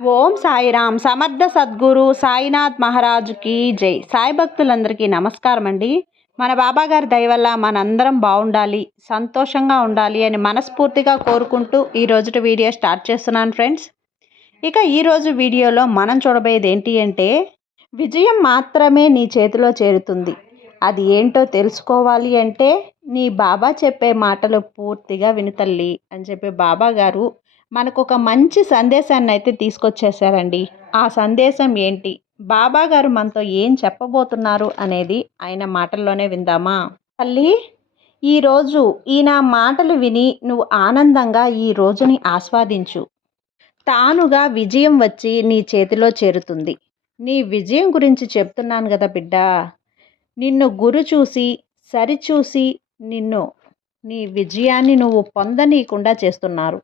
ఓం సాయిరామ్. సమర్థ సద్గురు సాయినాథ్ మహారాజుకి జై. సాయి భక్తులందరికీ నమస్కారం అండి మన బాబాగారి దయవల్ల మనందరం బాగుండాలి సంతోషంగా ఉండాలి అని మనస్ఫూర్తిగా కోరుకుంటూ ఈ రోజుటి వీడియో స్టార్ట్ చేస్తున్నాను ఫ్రెండ్స్. ఇక ఈరోజు వీడియోలో మనం చూడబోయేది ఏంటి అంటే విజయం మాత్రమే నీ చేతిలో చేరుతుంది. అది ఏంటో తెలుసుకోవాలి అంటే నీ బాబా చెప్పే మాటలు పూర్తిగా వినుతల్లి అని చెప్పి బాబా గారు మనకు ఒక మంచి సందేశాన్ని అయితే తీసుకొచ్చేసారండి ఆ సందేశం ఏంటి? బాబా గారు మనతో ఏం చెప్పబోతున్నారు అనేది ఆయన మాటల్లోనే విందామా? తల్లి ఈరోజు ఈయన మాటలు విని నువ్వు ఆనందంగా ఈ రోజుని ఆస్వాదించు. తానుగా విజయం వచ్చి నీ చేతిలో చేరుతుంది. నీ విజయం గురించి చెప్తున్నాను కదా బిడ్డ. నిన్ను గురు చూసి సరిచూసి నిన్ను నీ విజయాన్ని నువ్వు పొందనీయకుండా చేస్తున్నారు.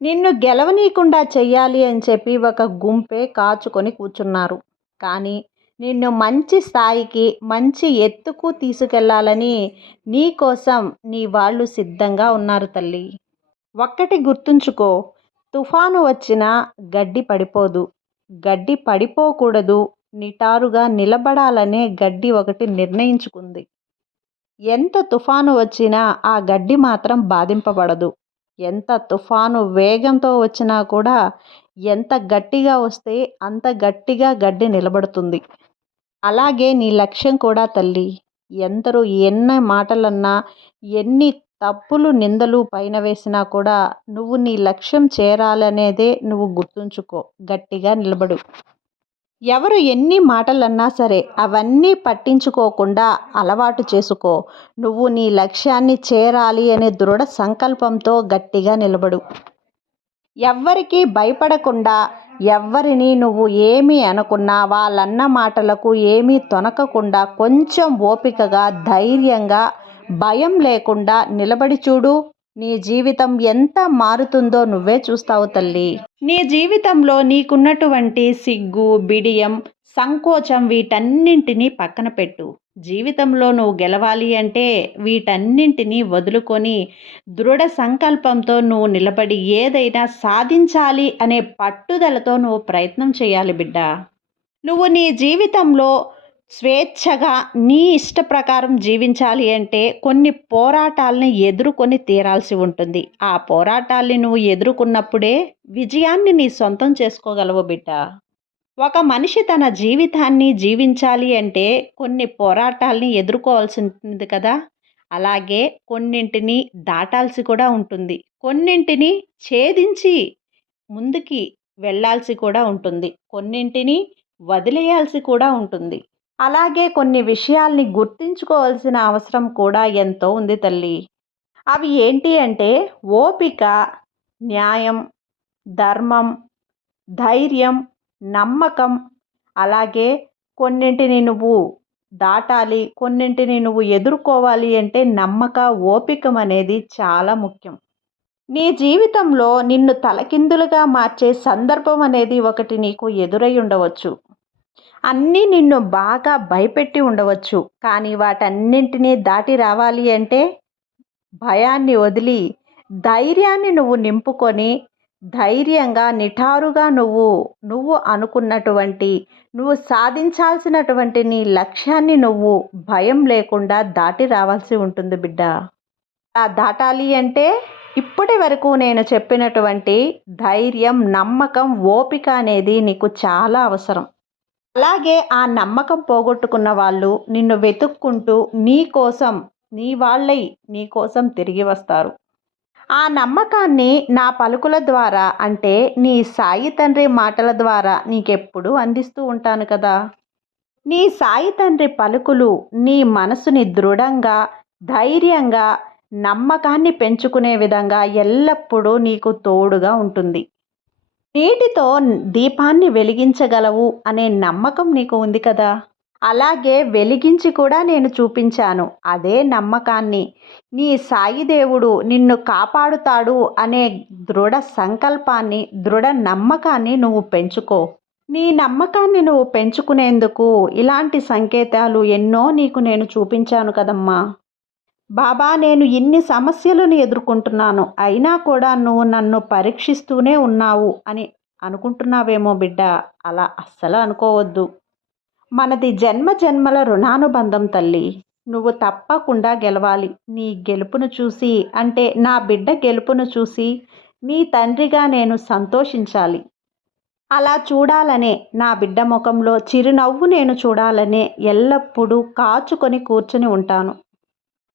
నిన్ను గెలవనీయకుండా చెయ్యాలి అని చెప్పి ఒక గుంపే కాచుకొని కూర్చున్నారు. కానీ నిన్ను మంచి స్థాయికి మంచి ఎత్తుకు తీసుకెళ్ళాలని నీ కోసం నీ వాళ్ళు సిద్ధంగా ఉన్నారు తల్లి. ఒక్కటి గుర్తుంచుకో తుఫాను వచ్చినా గడ్డి పడిపోదు. గడ్డి పడిపోకూడదు. నిటారుగా నిలబడాలనే గడ్డి ఒకటి నిర్ణయించుకుంది. ఎంత తుఫాను వచ్చినా ఆ గడ్డి మాత్రం బాధింపబడదు. ఎంత తుఫాను వేగంతో వచ్చినా కూడా ఎంత గట్టిగా వస్తే అంత గట్టిగా గడ్డి నిలబడుతుంది. అలాగే నీ లక్ష్యం కూడా తల్లి ఎందరూ ఎన్ని మాటలన్నా ఎన్ని తప్పులు నిందలు పైన వేసినా కూడా నువ్వు నీ లక్ష్యం చేరాలనేదే నువ్వు గుర్తుంచుకో. గట్టిగా నిలబడు. ఎవరు ఎన్ని మాటలన్నా సరే అవన్నీ పట్టించుకోకుండా అలవాటు చేసుకో. నువ్వు నీ లక్ష్యాన్ని చేరాలి అనే దృఢ సంకల్పంతో గట్టిగా నిలబడు. ఎవ్వరికీ భయపడకుండా ఎవ్వరిని నువ్వు ఏమి అనుకున్నా వాళ్ళన్న మాటలకు ఏమీ తొనకకుండా కొంచెం ఓపికగా ధైర్యంగా భయం లేకుండా నిలబడి చూడు. నీ జీవితం ఎంత మారుతుందో నువ్వే చూస్తావు తల్లి. నీ జీవితంలో నీకున్నటువంటి సిగ్గు బిడియం సంకోచం వీటన్నింటినీ పక్కన పెట్టు. జీవితంలో నువ్వు గెలవాలి అంటే వీటన్నింటినీ వదులుకొని దృఢ సంకల్పంతో నువ్వు నిలబడి ఏదైనా సాధించాలి అనే పట్టుదలతో నువ్వు ప్రయత్నం చేయాలి బిడ్డ. నువ్వు నీ జీవితంలో స్వేచ్ఛగా నీ ఇష్ట ప్రకారం జీవించాలి అంటే కొన్ని పోరాటాలని ఎదుర్కొని తీరాల్సి ఉంటుంది. ఆ పోరాటాల్ని నువ్వు ఎదుర్కొన్నప్పుడే విజయాన్ని నీ సొంతం చేసుకోగలవు బిడ్డ. ఒక మనిషి తన జీవితాన్ని జీవించాలి అంటే కొన్ని పోరాటాల్ని ఎదుర్కోవాల్సి ఉంటుంది కదా. అలాగే కొన్నింటిని దాటాల్సి కూడా ఉంటుంది. కొన్నింటిని ఛేదించి ముందుకి వెళ్ళాల్సి కూడా ఉంటుంది. కొన్నింటిని వదిలేయాల్సి కూడా ఉంటుంది. అలాగే కొన్ని విషయాల్ని గుర్తుంచుకోవాల్సిన అవసరం కూడా ఎంతో ఉంది తల్లి. అవి ఏంటి అంటే ఓపిక న్యాయం ధర్మం ధైర్యం నమ్మకం. అలాగే కొన్నింటిని నువ్వు దాటాలి కొన్నింటిని నువ్వు ఎదుర్కోవాలి అంటే నమ్మక ఓపికం అనేది చాలా ముఖ్యం. నీ జీవితంలో నిన్ను తలకిందులుగా మార్చే సందర్భం అనేది ఒకటి నీకు ఎదురై ఉండవచ్చు. అన్నీ నిన్ను బాగా భయపెట్టి ఉండవచ్చు. కానీ వాటన్నింటినీ దాటి రావాలి అంటే భయాన్ని వదిలి ధైర్యాన్ని నువ్వు నింపుకొని ధైర్యంగా నిఠారుగా నువ్వు నువ్వు అనుకున్నటువంటి నువ్వు సాధించాల్సినటువంటి నీ లక్ష్యాన్ని నువ్వు భయం లేకుండా దాటి రావాల్సి ఉంటుంది బిడ్డ. ఆ దాటాలి అంటే ఇప్పటి వరకు నేను చెప్పినటువంటి ధైర్యం నమ్మకం ఓపిక అనేది నీకు చాలా అవసరం. అలాగే ఆ నమ్మకం పోగొట్టుకున్న వాళ్ళు నిన్ను వెతుక్కుంటూ నీ కోసం నీ వాళ్ళై నీ కోసం తిరిగి వస్తారు. ఆ నమ్మకాన్ని నా పలుకుల ద్వారా అంటే నీ సాయి తండ్రి మాటల ద్వారా నీకెప్పుడు అందిస్తూ ఉంటాను కదా. నీ సాయి తండ్రి పలుకులు నీ మనసుని దృఢంగా ధైర్యంగా నమ్మకాన్ని పెంచుకునే విధంగా ఎల్లప్పుడూ నీకు తోడుగా ఉంటుంది. నీటితో దీపాన్ని వెలిగించగలవు అనే నమ్మకం నీకు ఉంది కదా? అలాగే వెలిగించి కూడా నేను చూపించాను. అదే నమ్మకాన్ని. నీ సాయిదేవుడు నిన్ను కాపాడుతాడు అనే దృఢ సంకల్పాన్ని దృఢ నమ్మకాన్ని నువ్వు పెంచుకో. నీ నమ్మకాన్ని నువ్వు పెంచుకునేందుకు ఇలాంటి సంకేతాలు ఎన్నో నీకు నేను చూపించాను కదమ్మా. బాబా నేను ఇన్ని సమస్యలను ఎదుర్కొంటున్నాను. అయినా కూడా నువ్వు నన్ను పరీక్షిస్తూనే ఉన్నావు అని అనుకుంటున్నావేమో బిడ్డ. అలా అస్సలు అనుకోవద్దు. మనది జన్మ జన్మల రుణానుబంధం తల్లి. నువ్వు తప్పకుండా గెలవాలి. నీ గెలుపును చూసి అంటే నా బిడ్డ గెలుపును చూసి నీ తండ్రిగా నేను సంతోషించాలి. అలా చూడాలనే నా బిడ్డ ముఖంలో చిరునవ్వు నేను చూడాలనే ఎల్లప్పుడూ కాచుకొని కూర్చుని ఉంటాను.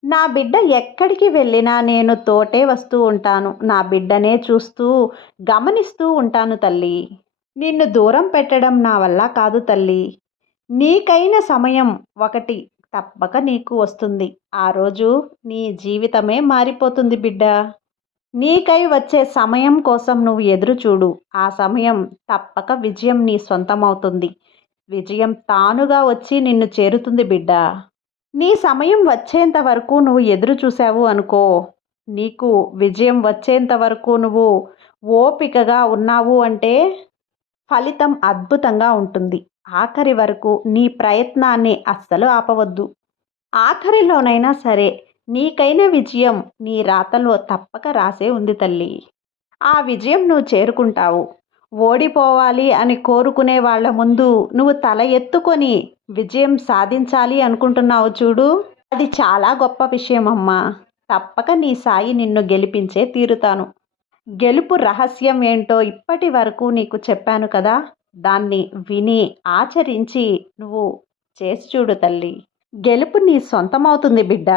నా బిడ్డ ఎక్కడికి వెళ్ళినా నేను తోటే వస్తూ ఉంటాను. నా బిడ్డనే చూస్తూ గమనిస్తూ ఉంటాను తల్లి. నిన్ను దూరం పెట్టడం నా వల్ల కాదు తల్లి. నీకైన సమయం ఒకటి తప్పక నీకు వస్తుంది. ఆ రోజు నీ జీవితమే మారిపోతుంది బిడ్డ. నీకై వచ్చే సమయం కోసం నువ్వు ఎదురు చూడు. ఆ సమయం తప్పక విజయం నీ సొంతమవుతుంది. విజయం తానుగా వచ్చి నిన్ను చేరుతుంది బిడ్డ. నీ సమయం వచ్చేంత వరకు నువ్వు ఎదురు చూసావు అనుకో. నీకు విజయం వచ్చేంత వరకు నువ్వు ఓపికగా ఉన్నావు అంటే ఫలితం అద్భుతంగా ఉంటుంది. ఆఖరి వరకు నీ ప్రయత్నాన్ని అస్సలు ఆపవద్దు. ఆఖరిలోనైనా సరే నీకైన విజయం నీ రాతలో తప్పక రాసే ఉంది తల్లి. ఆ విజయం నువ్వు చేరుకుంటావు. ఓడిపోవాలి అని కోరుకునే వాళ్ళ ముందు నువ్వు తల ఎత్తుకొని విజయం సాధించాలి అనుకుంటున్నావు చూడు. అది చాలా గొప్ప విషయం అమ్మా. తప్పక నీ సాయి నిన్ను గెలిపించే తీరుతాను. గెలుపు రహస్యం ఏంటో ఇప్పటి వరకు నీకు చెప్పాను కదా. దాన్ని విని ఆచరించి నువ్వు చేసి చూడు తల్లి. గెలుపు నీ సొంతమవుతుంది బిడ్డ.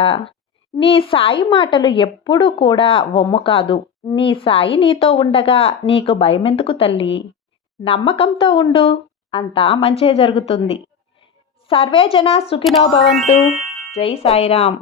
నీ సాయి మాటలు ఎప్పుడూ కూడా వమ్ము కాదు. నీ సాయి నీతో ఉండగా నీకు భయమెందుకు తల్లి? నమ్మకంతో ఉండు అంతా మంచే జరుగుతుంది. సర్వే జన సుఖినో భవంతు. జై సాయిరామ్.